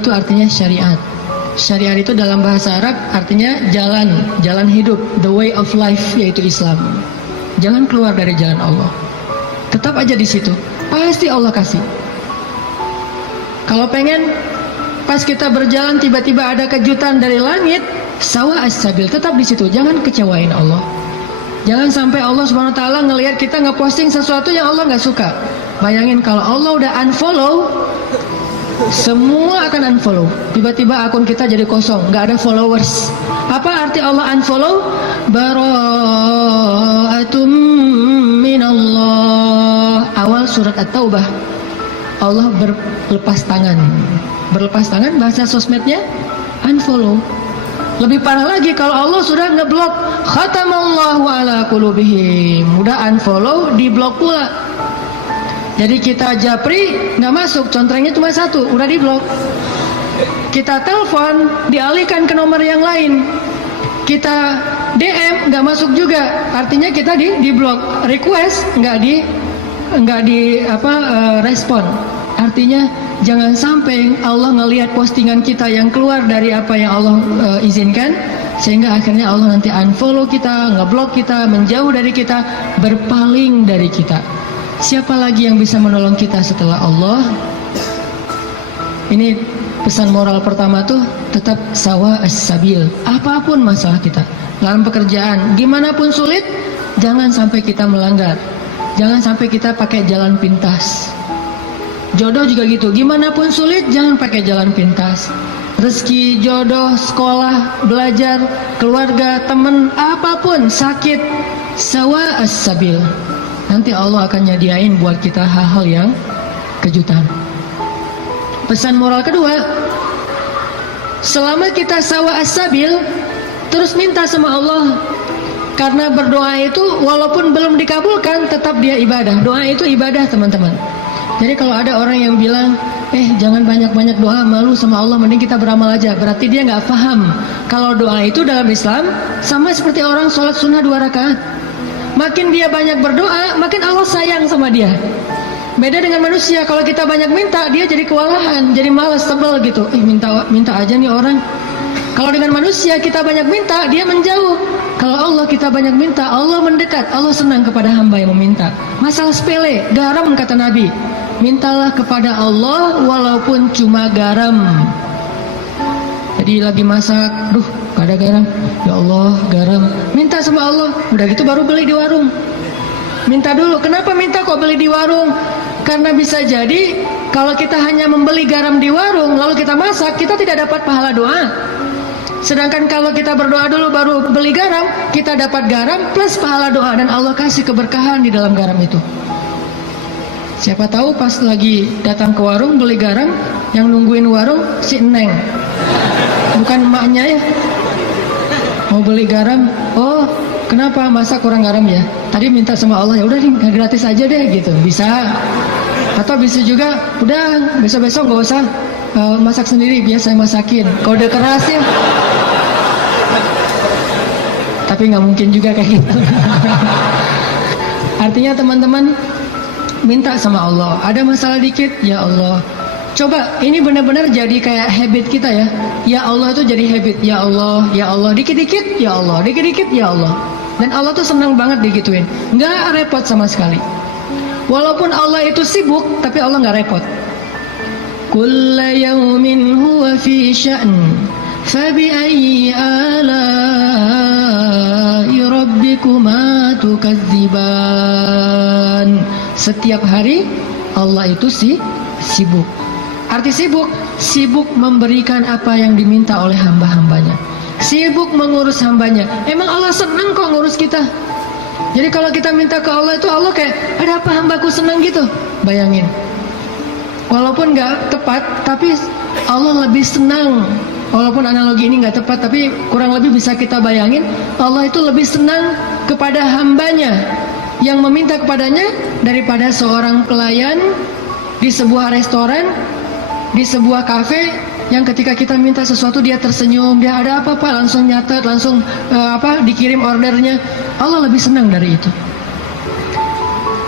itu artinya syariat. Syariat itu dalam bahasa Arab artinya jalan hidup, the way of life, yaitu Islam. Jangan keluar dari jalan Allah. Tetap aja di situ. Pasti Allah kasih. Kalau pengen pas kita berjalan tiba-tiba ada kejutan dari langit, sawa as-sabil, tetap di situ. Jangan kecewain Allah. Jangan sampai Allah Subhanahu wa taala ngelihat kita ngeposting sesuatu yang Allah nggak suka. Bayangin kalau Allah udah unfollow, semua akan unfollow. Tiba-tiba akun kita jadi kosong, nggak ada followers. Apa arti Allah unfollow? Bara'atum minallah. Awal surat At-Taubah. Allah berlepas tangan. Berlepas tangan bahasa sosmednya unfollow. Lebih parah lagi kalau Allah sudah ngeblok. Khatamallahu ala qulubihim. Udah unfollow, diblok pula. Jadi kita japri nggak masuk, contrengnya cuma satu, udah diblok. Kita telepon dialihkan ke nomor yang lain. Kita DM nggak masuk juga, artinya kita diblok. Request nggak di respon. Artinya jangan sampai Allah ngelihat postingan kita yang keluar dari apa yang Allah izinkan, sehingga akhirnya Allah nanti unfollow kita, ngeblok kita, menjauh dari kita, berpaling dari kita. Siapa lagi yang bisa menolong kita setelah Allah? Ini pesan moral pertama tuh, tetap sawa as-sabil. Apapun masalah kita dalam pekerjaan, gimana pun sulit, jangan sampai kita melanggar. Jangan sampai kita pakai jalan pintas. Jodoh juga gitu, gimana pun sulit, jangan pakai jalan pintas. Rezeki, jodoh, sekolah, belajar, keluarga, teman, apapun, sakit, sawa as-sabil. Nanti Allah akan nyediain buat kita hal-hal yang kejutan. Pesan moral kedua, selama kita sawa as-sabil, terus minta sama Allah. Karena berdoa itu walaupun belum dikabulkan, tetap dia ibadah. Doa itu ibadah, teman-teman. Jadi kalau ada orang yang bilang, jangan banyak-banyak doa, malu sama Allah, mending kita beramal aja. Berarti dia nggak paham kalau doa itu dalam Islam sama seperti orang sholat sunnah 2 rakaat. Makin dia banyak berdoa, makin Allah sayang sama dia. Beda dengan manusia, kalau kita banyak minta, dia jadi kewalahan, jadi malas, sebel gitu. Minta aja nih orang. Kalau dengan manusia kita banyak minta, dia menjauh. Kalau Allah kita banyak minta, Allah mendekat. Allah senang kepada hamba yang meminta. Masalah sepele, garam kata Nabi. Mintalah kepada Allah walaupun cuma garam. Jadi lagi masak, gak ada garam. Ya Allah, garam. Minta sama Allah. Udah gitu baru beli di warung. Minta dulu. Kenapa minta kok beli di warung? Karena bisa jadi kalau kita hanya membeli garam di warung lalu kita masak, kita tidak dapat pahala doa. Sedangkan kalau kita berdoa dulu baru beli garam, kita dapat garam plus pahala doa, dan Allah kasih keberkahan di dalam garam itu. Siapa tahu pas lagi datang ke warung beli garam, yang nungguin warung si Neng, bukan emaknya ya. Mau beli garam, oh kenapa masak kurang garam ya? Tadi minta sama Allah, ya udah nih gratis aja deh gitu, bisa. Atau bisa juga, udah besok-besok nggak usah masak sendiri, biar saya masakin. Kode keras ya. Tapi nggak mungkin juga kayak gitu. Artinya teman-teman, minta sama Allah. Ada masalah dikit, ya Allah. Coba ini benar-benar jadi kayak habit kita ya. Ya Allah itu jadi habit. Ya Allah, ya Allah. Dikit-dikit, ya Allah. Dikit-dikit, ya Allah. Dan Allah tuh senang banget digituin. Nggak repot sama sekali. Walaupun Allah itu sibuk, tapi Allah nggak repot. Kulla yawmin huwa fi sya'n, fabi'ayyi ala'i rabbikuma tukadziban. Setiap hari Allah itu sibuk. Arti sibuk memberikan apa yang diminta oleh hamba-hambanya. Sibuk mengurus hambanya. Emang Allah senang kok ngurus kita. Jadi kalau kita minta ke Allah itu, Allah kayak, ada apa hambaku senang gitu. Bayangin. Walaupun gak tepat, tapi Allah lebih senang. Walaupun analogi ini gak tepat, tapi kurang lebih bisa kita bayangin. Allah itu lebih senang kepada hambanya yang meminta kepadanya daripada seorang pelayan di sebuah restoran, di sebuah kafe, yang ketika kita minta sesuatu dia tersenyum, dia ada apa Pak, langsung nyatet, langsung dikirim ordernya. Allah lebih senang dari itu.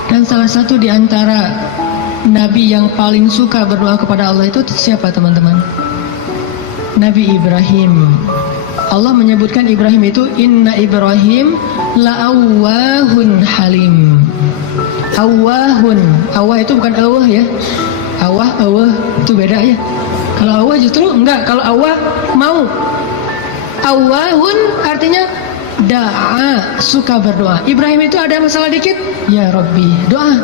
Dan salah satu di antara Nabi yang paling suka berdoa kepada Allah itu siapa teman-teman? Nabi Ibrahim. Allah menyebutkan Ibrahim itu inna Ibrahim la'awwahun halim. Awwahun, awah itu bukan awah ya. Awah itu beda ya. Kalau awah justru enggak, kalau awah mau. Awwahun artinya da'a, suka berdoa. Ibrahim itu ada masalah dikit, ya Rabbi, doa.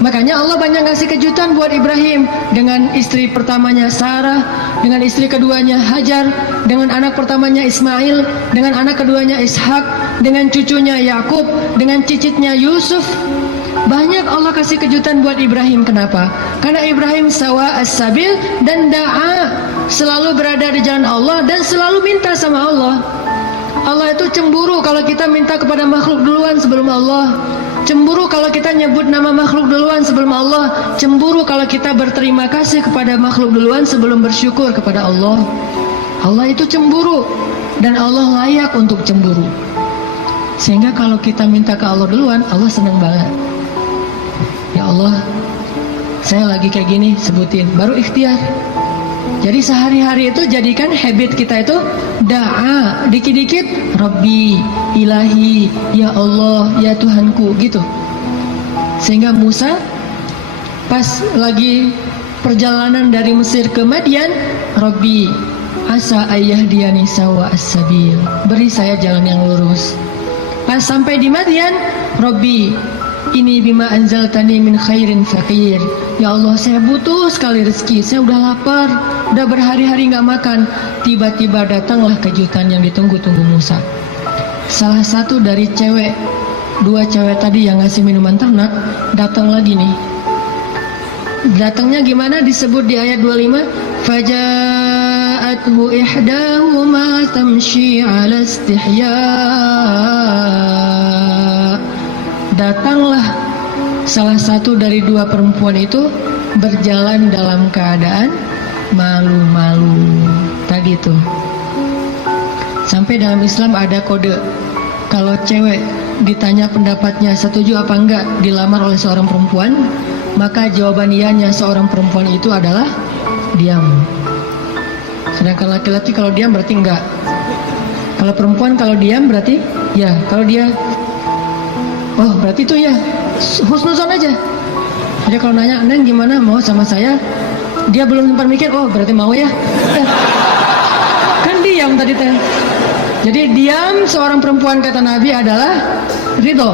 Makanya Allah banyak ngasih kejutan buat Ibrahim. Dengan istri pertamanya Sarah, dengan istri keduanya Hajar, dengan anak pertamanya Ismail, dengan anak keduanya Ishak, dengan cucunya Yakub, dengan cicitnya Yusuf. Banyak Allah kasih kejutan buat Ibrahim. Kenapa? Karena Ibrahim sawa as-sabil dan da'a, selalu berada di jalan Allah dan selalu minta sama Allah. Allah itu cemburu kalau kita minta kepada makhluk duluan sebelum Allah. Cemburu kalau kita nyebut nama makhluk duluan sebelum Allah. Cemburu kalau kita berterima kasih kepada makhluk duluan sebelum bersyukur kepada Allah. Allah itu cemburu dan Allah layak untuk cemburu. Sehingga kalau kita minta ke Allah duluan, Allah senang banget. Ya Allah, saya lagi kayak gini, sebutin, baru ikhtiar. Jadi sehari-hari itu jadikan habit kita itu da'a, dikit-dikit Rabbi, Ilahi, Ya Allah, Ya Tuhanku, gitu. Sehingga Musa pas lagi perjalanan dari Mesir ke Madian, Rabbi, asa ayyahdiyani sawa as-sabil, beri saya jalan yang lurus. Pas sampai di Madian, Rabbi, ini bima anzaltani min khairin faqir. Ya Allah, saya butuh sekali rezeki, saya udah lapar, udah berhari-hari nggak makan. Tiba-tiba datanglah kejutan yang ditunggu-tunggu Musa. Salah satu dari dua cewek tadi yang ngasih minuman ternak, datang lagi nih. Datangnya gimana? Disebut di ayat 25, faja'athu ihdahuma tamshi 'ala istihya. Datanglah salah satu dari dua perempuan itu berjalan dalam keadaan malu-malu. Tadi tuh. Sampai dalam Islam ada kode. Kalau cewek ditanya pendapatnya setuju apa enggak dilamar oleh seorang perempuan, maka jawaban ianya seorang perempuan itu adalah diam. Sedangkan laki-laki kalau diam berarti enggak. Kalau perempuan kalau diam berarti ya. Kalau dia oh berarti itu ya husnuzon aja. Jadi kalau nanya, Neng gimana mau sama saya? Dia belum sempat mikir, oh berarti mau ya. Kan diam tadi teh. Jadi diam seorang perempuan kata Nabi adalah ridho.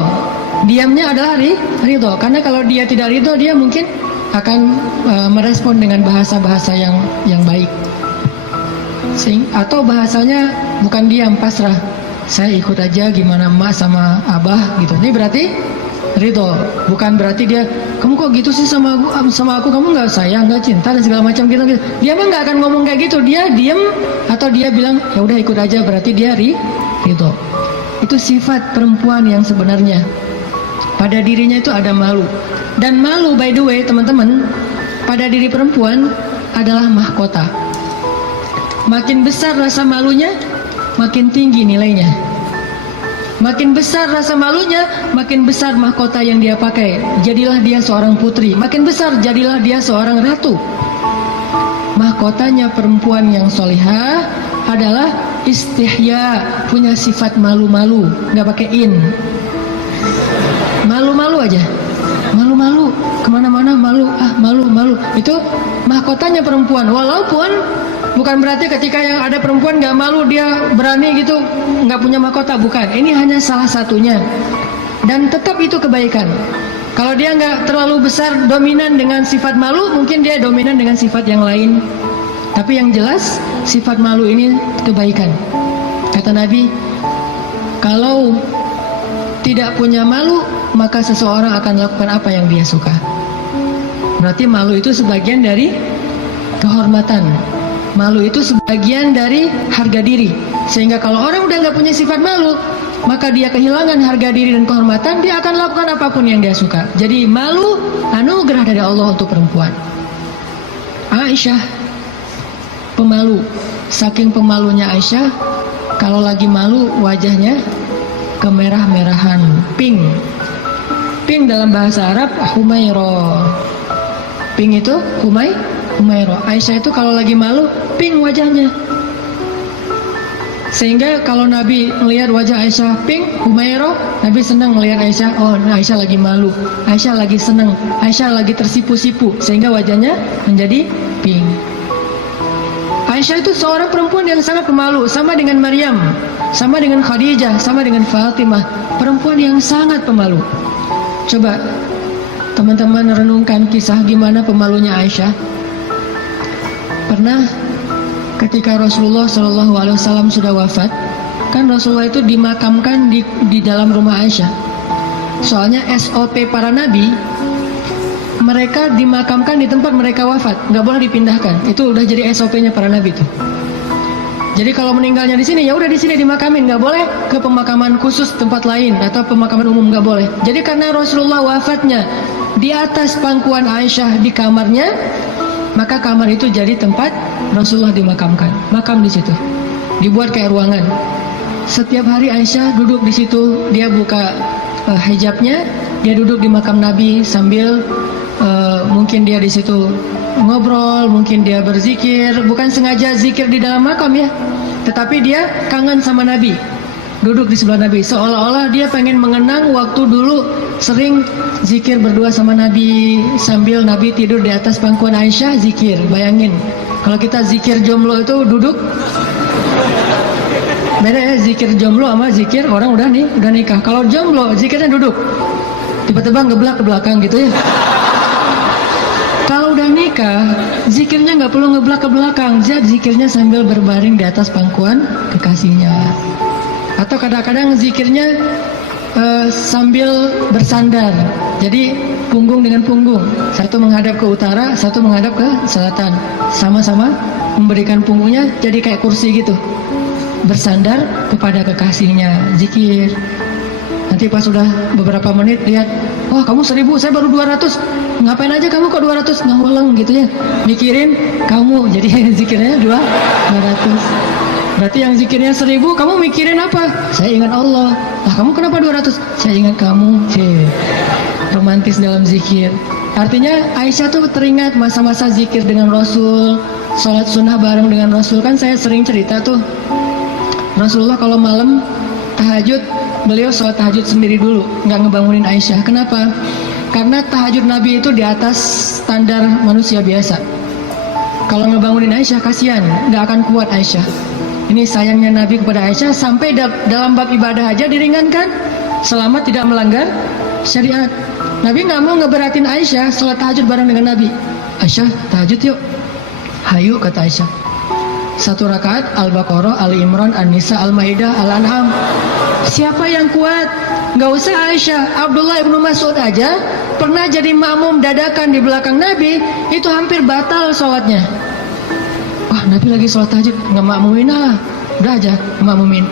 Diamnya adalah ridho. Karena kalau dia tidak ridho, dia mungkin akan merespon dengan bahasa-bahasa yang baik. Atau bahasanya bukan diam, pasrah. Saya ikut aja gimana emak sama abah gitu. Ini berarti ridho. Bukan berarti dia, kamu kok gitu sih sama aku, kamu nggak sayang, nggak cinta dan segala macam gitu. Dia mah nggak akan ngomong kayak gitu. Dia diem atau dia bilang ya udah ikut aja, berarti dia ridho. Itu sifat perempuan yang sebenarnya. Pada dirinya itu ada malu. Dan malu, by the way teman-teman, pada diri perempuan adalah mahkota. Makin besar rasa malunya, makin tinggi nilainya. Makin besar rasa malunya, makin besar mahkota yang dia pakai. Jadilah dia seorang putri. Makin besar, jadilah dia seorang ratu. Mahkotanya perempuan yang solihah adalah istihya, punya sifat malu-malu, nggak pakai in. Malu-malu aja, malu-malu, kemana-mana malu, malu-malu. Itu mahkotanya perempuan. Walaupun bukan berarti ketika yang ada perempuan nggak malu dia berani gitu nggak punya mahkota, bukan. Ini hanya salah satunya. Dan tetap itu kebaikan. Kalau dia nggak terlalu besar dominan dengan sifat malu, mungkin dia dominan dengan sifat yang lain. Tapi yang jelas sifat malu ini kebaikan. Kata Nabi, kalau tidak punya malu, maka seseorang akan melakukan apa yang dia suka. Berarti malu itu sebagian dari kehormatan. Malu itu sebagian dari harga diri. Sehingga kalau orang udah nggak punya sifat malu, maka dia kehilangan harga diri dan kehormatan, dia akan lakukan apapun yang dia suka. Jadi malu anugerah dari Allah untuk perempuan. Aisyah pemalu. Saking pemalunya Aisyah, kalau lagi malu wajahnya kemerah-merahan, pink. Pink dalam bahasa Arab humairo. Pink itu humairo. Aisyah itu kalau lagi malu pink wajahnya. Sehingga kalau Nabi melihat wajah Aisyah pink, Humairah, Nabi senang melihat Aisyah. Oh, Aisyah lagi malu, Aisyah lagi senang, Aisyah lagi tersipu-sipu, sehingga wajahnya menjadi pink. Aisyah itu seorang perempuan yang sangat pemalu, sama dengan Maryam, sama dengan Khadijah, sama dengan Fatimah, perempuan yang sangat pemalu. Coba teman-teman renungkan kisah gimana pemalunya Aisyah. Pernah ketika Rasulullah SAW sudah wafat, kan Rasulullah itu dimakamkan di dalam rumah Aisyah. Soalnya SOP para nabi, mereka dimakamkan di tempat mereka wafat, nggak boleh dipindahkan. Itu udah jadi SOP-nya para nabi tuh. Jadi kalau meninggalnya di sini, ya udah di sini dimakamin, nggak boleh ke pemakaman khusus tempat lain atau pemakaman umum, nggak boleh. Jadi karena Rasulullah wafatnya di atas pangkuan Aisyah di kamarnya, maka kamar itu jadi tempat Rasulullah dimakamkan, makam di situ, dibuat kayak ruangan. Setiap hari Aisyah duduk di situ, dia buka hijabnya, dia duduk di makam Nabi sambil mungkin dia di situ ngobrol, mungkin dia berzikir, bukan sengaja zikir di dalam makam ya, tetapi dia kangen sama Nabi, duduk di sebelah Nabi, seolah-olah dia pengen mengenang waktu dulu sering zikir berdua sama Nabi sambil Nabi tidur di atas pangkuan Aisyah zikir. Bayangin kalau kita zikir jomblo itu duduk, beda ya zikir jomblo sama zikir orang udah nikah. Kalau jomblo zikirnya duduk, tiba-tiba ngeblak ke belakang gitu ya. Kalau udah nikah, zikirnya nggak perlu ngeblak ke belakang, zikirnya sambil berbaring di atas pangkuan kekasihnya. Atau kadang-kadang zikirnya sambil bersandar, jadi punggung dengan punggung, satu menghadap ke utara, satu menghadap ke selatan, sama-sama memberikan punggungnya jadi kayak kursi gitu, bersandar kepada kekasihnya, zikir. Nanti pas sudah beberapa menit lihat, oh kamu 1000, saya baru 200, ngapain aja kamu kok 200, ngaweleng gitu ya, mikirin kamu, jadi zikirnya 200. Berarti yang zikirnya 1000, kamu mikirin apa? Saya ingat Allah. Lah kamu kenapa 200? Saya ingat kamu. Romantis dalam zikir. Artinya Aisyah tuh teringat masa-masa zikir dengan Rasul, sholat sunnah bareng dengan Rasul. Kan saya sering cerita tuh, Rasulullah kalau malam tahajud, beliau sholat tahajud sendiri dulu, nggak ngebangunin Aisyah. Kenapa? Karena tahajud Nabi itu di atas standar manusia biasa. Kalau ngebangunin Aisyah kasihan, nggak akan kuat Aisyah. Ini sayangnya Nabi kepada Aisyah, sampai dalam bab ibadah aja diringankan selama tidak melanggar syariat. Nabi nggak mau ngeberatin Aisyah sholat tahajud bareng dengan Nabi. Aisyah tahajud yuk, hayu kata Aisyah. 1 rakaat Al-Baqarah, Ali Imran, An-Nisa, Al-Maidah, Al-An'am. Siapa yang kuat? Nggak usah Aisyah, Abdullah ibnu Mas'ud aja pernah jadi makmum dadakan di belakang Nabi, itu hampir batal sholatnya. Wah, Nabi lagi sholat tahajud, nggak makmumin lah, udah aja makmumin.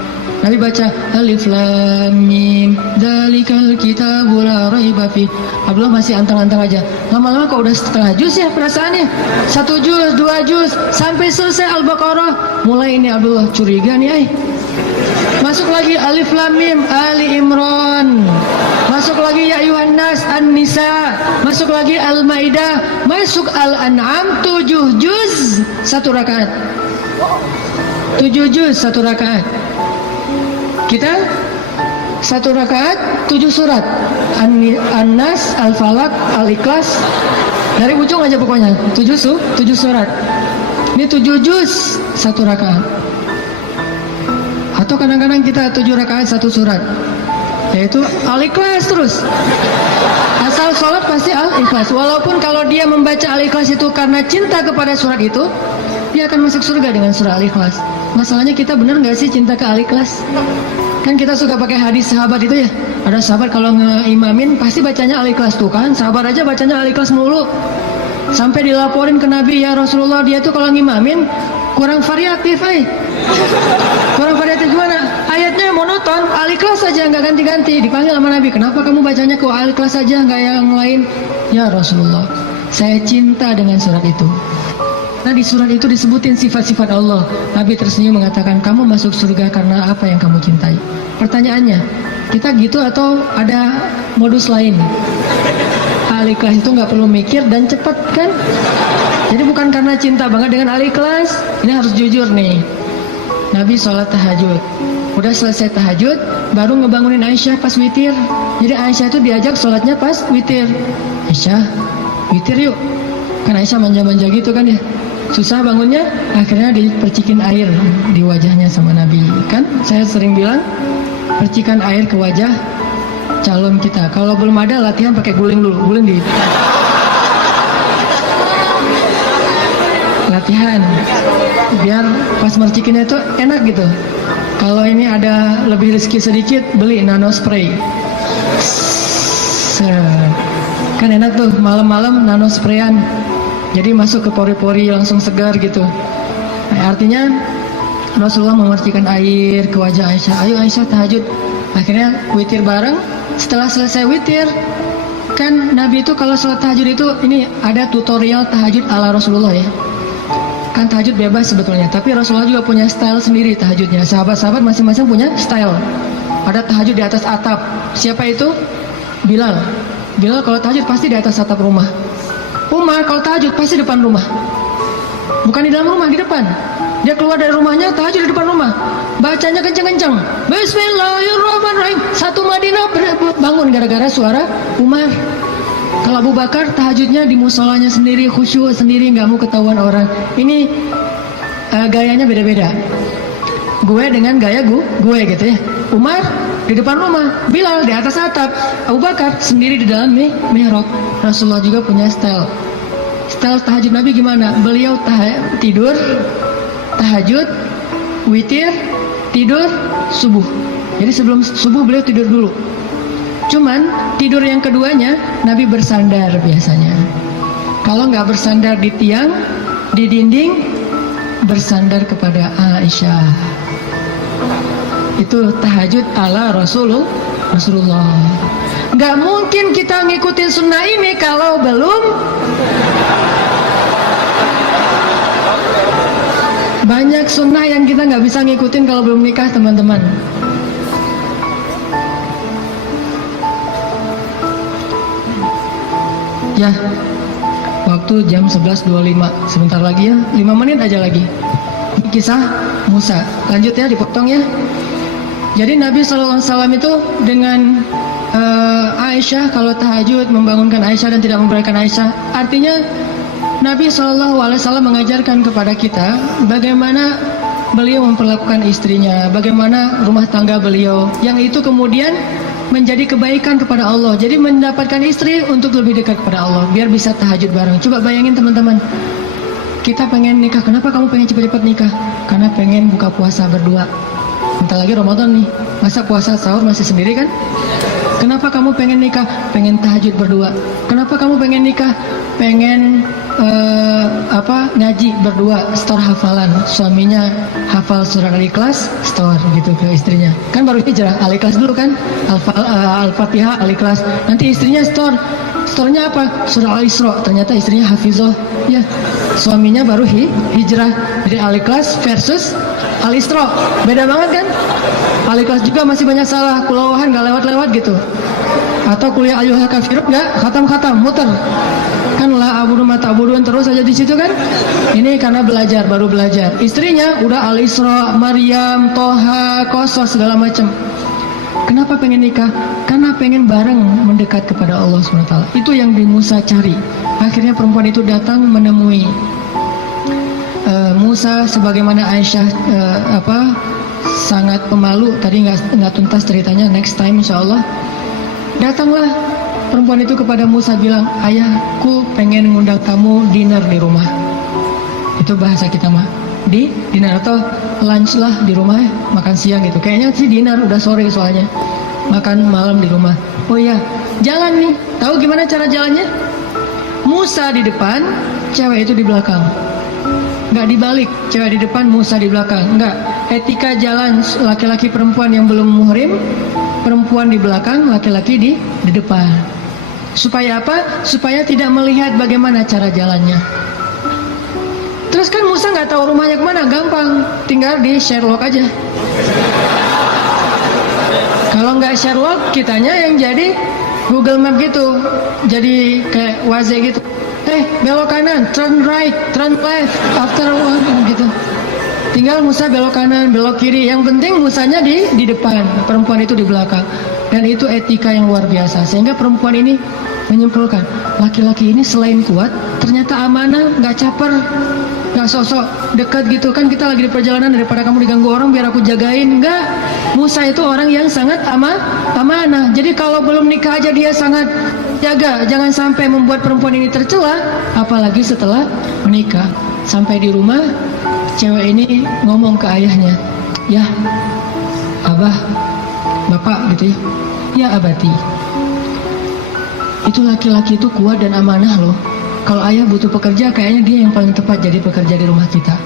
Nabi baca Alif Lam Mim Dzalikal Kitabul La Raiba Fi. Abdullah masih antang-antang aja. Lama-lama kok udah setengah juz ya perasaannya, 1 juz, 2 juz, sampai selesai Al-Baqarah. Mulai ini Abdullah curiga nih, masuk lagi Alif Lam Mim Ali Imran, masuk lagi Ya Ayuhan Nas An-Nisa, masuk lagi Al-Maidah, masuk Al-An'am. 7 juz 1 rakaat, 7 juz 1 rakaat. Kita 1 rakaat 7 surat, An-Nas, Al-Falaq, Al-Ikhlas, dari ujung aja pokoknya 7 surat. Ini 7 juz 1 rakaat. Atau kadang-kadang kita 7 rakaat 1 surat, yaitu Al-Ikhlas terus. Asal sholat pasti Al-Ikhlas. Walaupun kalau dia membaca Al-Ikhlas itu karena cinta kepada surat itu, dia akan masuk surga dengan surah Al-Ikhlas. Masalahnya kita benar nggak sih cinta ke Al-Ikhlas? Kan kita suka pakai hadis sahabat itu ya. Ada sahabat kalau ngeimamin pasti bacanya Al-Ikhlas tuh kan. Sahabat aja bacanya Al-Ikhlas mulu. Sampai dilaporin ke Nabi, ya Rasulullah dia tuh kalau ngimamin kurang variatif, kurang variatif gimana? Ayatnya monoton, Al-Ikhlas saja nggak ganti-ganti. Dipanggil sama Nabi, kenapa kamu bacanya kok Al-Ikhlas saja nggak yang lain? Ya Rasulullah, saya cinta dengan surat itu. Nah di surat itu disebutin sifat-sifat Allah. Nabi tersenyum mengatakan, kamu masuk surga karena apa yang kamu cintai. Pertanyaannya, kita gitu atau ada modus lain? Al-Ikhlas itu nggak perlu mikir dan cepat kan? Jadi bukan karena cinta banget dengan Al-Ikhlas. Ini harus jujur nih. Nabi sholat tahajud. Udah selesai tahajud, baru ngebangunin Aisyah pas witir. Jadi Aisyah itu diajak sholatnya pas witir. Aisyah, witir yuk. Kan Aisyah manja-manja gitu kan ya. Susah bangunnya, akhirnya dipercikin air di wajahnya sama Nabi. Kan saya sering bilang, percikan air ke wajah calon kita. Kalau belum ada, latihan pakai guling dulu. Guling di latihan biar pas mercikinnya itu enak gitu. Kalau ini ada lebih rezeki sedikit, beli nano spray. Kan enak tuh malam-malam nano sprayan. Jadi masuk ke pori-pori langsung segar gitu. Nah, artinya Rasulullah memercikan air ke wajah Aisyah. Ayo Aisyah tahajud. Akhirnya witir bareng. Setelah selesai witir, kan Nabi itu kalau sholat tahajud itu ini ada tutorial tahajud ala Rasulullah ya. Kan tahajud bebas sebetulnya, tapi Rasulullah juga punya style sendiri tahajudnya. Sahabat-sahabat masing-masing punya style. Ada tahajud di atas atap. Siapa itu? Bilal. Bilal kalau tahajud pasti di atas atap rumah. Umar kalau tahajud pasti depan rumah. Bukan di dalam rumah, di depan. Dia keluar dari rumahnya, tahajud di depan rumah. Bacanya kencang-kencang. Bismillahirrahmanirrahim. Satu Madinah bangun gara-gara suara Umar. Kalau Abu Bakar tahajudnya di musolanya sendiri, khusyuk sendiri, nggak mau ketahuan orang. Ini gayanya beda-beda. Gue dengan gaya gue gitu ya. Umar di depan rumah, Bilal di atas atap, Abu Bakar sendiri di dalam mihrab. Rasulullah juga punya style. Style tahajud Nabi gimana? Beliau tidur, tahajud, witir, tidur, subuh. Jadi sebelum subuh beliau tidur dulu. Cuman tidur yang keduanya Nabi bersandar biasanya. Kalau nggak bersandar di tiang, di dinding, bersandar kepada Aisyah. Itu tahajud ala Rasulullah. Nggak mungkin kita ngikutin sunnah ini kalau belum banyak sunnah yang kita nggak bisa ngikutin kalau belum nikah, teman-teman. Ya, waktu jam 11.25, sebentar lagi ya, 5 menit aja lagi. Kisah Musa, lanjut ya, dipotong ya. Jadi Nabi SAW itu dengan Aisyah kalau tahajud membangunkan Aisyah dan tidak membiarkan Aisyah. Artinya Nabi SAW mengajarkan kepada kita bagaimana beliau memperlakukan istrinya, bagaimana rumah tangga beliau, yang itu kemudian menjadi kebaikan kepada Allah. Jadi mendapatkan istri untuk lebih dekat kepada Allah, biar bisa tahajud bareng. Coba bayangin teman-teman, kita pengen nikah. Kenapa kamu pengen cepat-cepat nikah? Karena pengen buka puasa berdua. Bentar lagi Ramadan nih, masa puasa sahur masih sendiri kan? Kenapa kamu pengen nikah? Pengen tahajud berdua. Kenapa kamu pengen nikah? Pengen ngaji berdua, store hafalan. Suaminya hafal surah Al-Ikhlas, store gitu ke istrinya. Kan baru hijrah, Al-Ikhlas dulu kan, Al-Fatihah, Al-Ikhlas. Nanti istrinya store-nya apa? Surah Al-Isra. Ternyata istrinya hafizah. Ya, suaminya baru hijrah. Jadi Al-Ikhlas versus Al-Isra, beda banget kan? Al-Ikhlas juga masih banyak salah, kulawahan nggak lewat-lewat gitu. Atau kuliah ayyuhal kafirun nggak khatam-khatam, muter. Kan la abudu mata abuduan terus aja di situ kan? Ini karena belajar, baru belajar. Istrinya udah Al-Isra, Maryam, Toha, Qasas segala macam. Kenapa pengen nikah? Karena pengen bareng mendekat kepada Allah SWT. Itu yang di Musa cari. Akhirnya perempuan itu datang menemui Musa, sebagaimana Aisyah sangat pemalu. Tadi nggak tuntas ceritanya, next time insyaallah. Datanglah perempuan itu kepada Musa bilang, ayahku pengen ngundang kamu dinner di rumah. Itu bahasa kita mah, di dinner atau lunch lah di rumah ya, makan siang gitu. Kayaknya sih dinner, udah sore soalnya, makan malam di rumah. Oh iya, jalan nih. Tahu gimana cara jalannya? Musa di depan, cewek itu di belakang. Nggak dibalik, cewek di depan, Musa di belakang. Nggak, etika jalan laki-laki perempuan yang belum muhrim, perempuan di belakang, laki-laki di depan. Supaya apa? Supaya tidak melihat bagaimana cara jalannya. Terus kan Musa nggak tahu rumahnya kemana, gampang, tinggal di Sherlock aja. Kalau nggak Sherlock, kitanya yang jadi Google Map gitu, jadi kayak Waze gitu. Belok kanan, turn right, turn left, after one gitu. Tinggal Musa belok kanan, belok kiri. Yang penting Musanya di depan, perempuan itu di belakang. Dan itu etika yang luar biasa. Sehingga perempuan ini menyimpulkan, laki-laki ini selain kuat, ternyata amanah, nggak caper, nggak sosok dekat gitu kan. Kita lagi di perjalanan, daripada kamu diganggu orang biar aku jagain. Enggak, Musa itu orang yang sangat amanah. Jadi kalau belum nikah aja dia sangat jaga, jangan sampai membuat perempuan ini tercela, apalagi setelah menikah. Sampai di rumah, cewek ini ngomong ke ayahnya, ya abah, bapak gitu ya, ya abati, itu laki-laki itu kuat dan amanah loh. Kalau ayah butuh pekerja, kayaknya dia yang paling tepat jadi pekerja di rumah kita.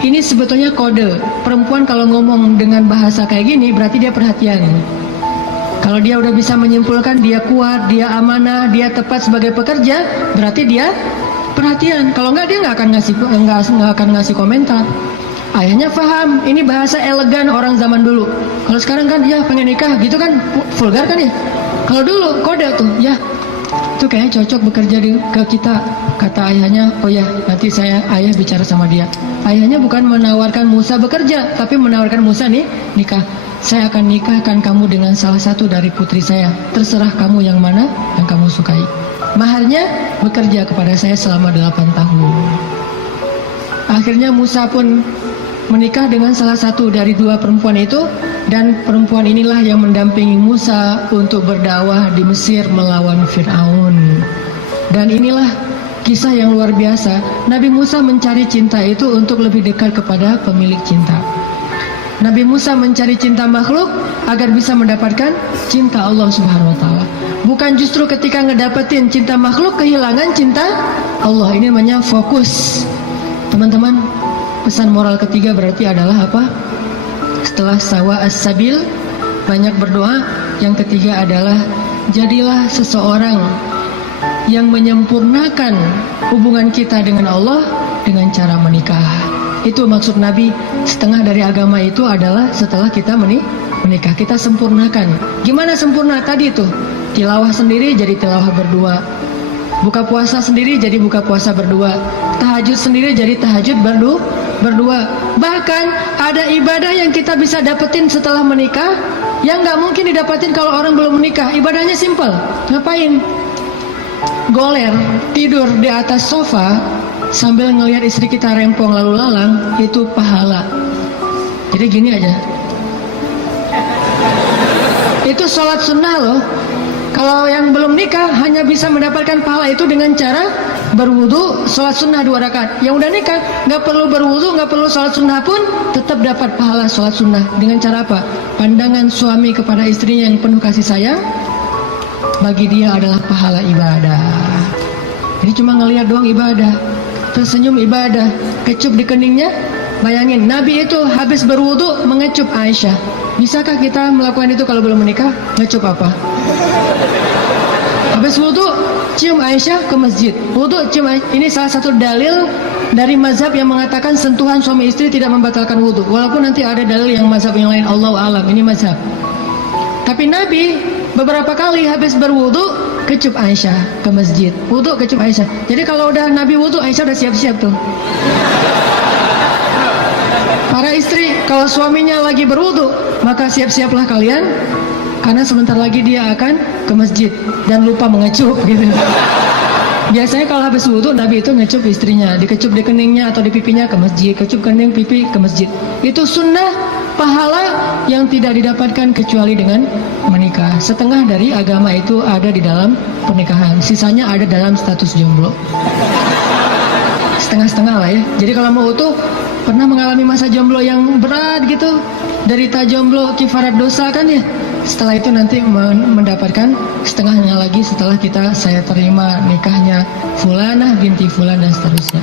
Ini sebetulnya kode. Perempuan kalau ngomong dengan bahasa kayak gini, berarti dia perhatian. Kalau dia udah bisa menyimpulkan dia kuat, dia amanah, dia tepat sebagai pekerja, berarti dia perhatian. Kalau enggak, dia nggak akan ngasih komentar. Ayahnya paham, ini bahasa elegan orang zaman dulu. Kalau sekarang kan, ya pengen nikah gitu kan, vulgar kan ya. Kalau dulu kode tuh, ya itu kayaknya cocok bekerja ke kita. Kata ayahnya, oh ya nanti ayah bicara sama dia. Ayahnya bukan menawarkan Musa bekerja, tapi menawarkan Musa nih nikah. Saya akan nikahkan kamu dengan salah satu dari putri saya. Terserah kamu yang mana yang kamu sukai. Maharnya bekerja kepada saya selama 8 tahun. Akhirnya Musa pun menikah dengan salah satu dari 2 perempuan itu. Dan perempuan inilah yang mendampingi Musa untuk berdakwah di Mesir melawan Fir'aun. Dan inilah kisah yang luar biasa. Nabi Musa mencari cinta itu untuk lebih dekat kepada pemilik cinta. Nabi Musa mencari cinta makhluk agar bisa mendapatkan cinta Allah Subhanahu wa Ta'ala. Bukan justru ketika ngedapetin cinta makhluk kehilangan cinta Allah. Ini namanya fokus. Teman-teman, pesan moral ketiga berarti adalah apa? Setelah sawa as-sabil, banyak berdoa. Yang ketiga adalah jadilah seseorang yang menyempurnakan hubungan kita dengan Allah dengan cara menikah. Itu maksud Nabi, setengah dari agama itu adalah setelah kita menikah, kita sempurnakan. Gimana sempurna? Tadi tuh, tilawah sendiri jadi tilawah berdua, buka puasa sendiri jadi buka puasa berdua, tahajud sendiri jadi tahajud berdua. Bahkan ada ibadah yang kita bisa dapetin setelah menikah yang nggak mungkin didapetin kalau orang belum menikah. Ibadahnya simple. Ngapain? Goler, tidur di atas sofa sambil ngelihat istri kita rempong lalu lalang, itu pahala. Jadi gini aja, itu sholat sunnah loh. Kalau yang belum nikah hanya bisa mendapatkan pahala itu dengan cara berwudu, sholat sunnah 2 rakaat. Yang udah nikah nggak perlu berwudu, nggak perlu sholat sunnah pun tetap dapat pahala sholat sunnah. Dengan cara apa? Pandangan suami kepada istrinya yang penuh kasih sayang, bagi dia adalah pahala ibadah. Jadi cuma ngelihat doang ibadah, tersenyum ibadah, kecup di keningnya. Bayangin, Nabi itu habis berwudu mengecup Aisyah. Bisakah kita melakukan itu kalau belum menikah? Ngecup apa? Habis wudu, cium Aisyah ke masjid. Wudu, cium Aisyah. Ini salah satu dalil dari mazhab yang mengatakan sentuhan suami istri tidak membatalkan wudu. Walaupun nanti ada dalil yang mazhab yang lain, Allahu a'lam. Ini mazhab. Tapi Nabi beberapa kali habis berwudu kecup Aisyah ke masjid. Wudu kecup Aisyah. Jadi kalau udah Nabi wudu, Aisyah udah siap-siap tuh. Para istri, kalau suaminya lagi berwudu, maka siap-siaplah kalian, karena sebentar lagi dia akan ke masjid dan lupa mengecup gitu. Biasanya kalau habis wudu, Nabi itu ngecup istrinya, dikecup di keningnya atau di pipinya ke masjid, kecup kening pipi ke masjid. Itu sunnah pahala yang tidak didapatkan kecuali dengan menikah. Setengah dari agama itu ada di dalam pernikahan, sisanya ada dalam status jomblo. Setengah-setengah lah ya. Jadi kalau mau utuh, pernah mengalami masa jomblo yang berat gitu, derita jomblo, kifarat dosa kan ya. Setelah itu nanti mendapatkan setengahnya lagi setelah saya terima nikahnya Fulanah binti Fulan dan seterusnya.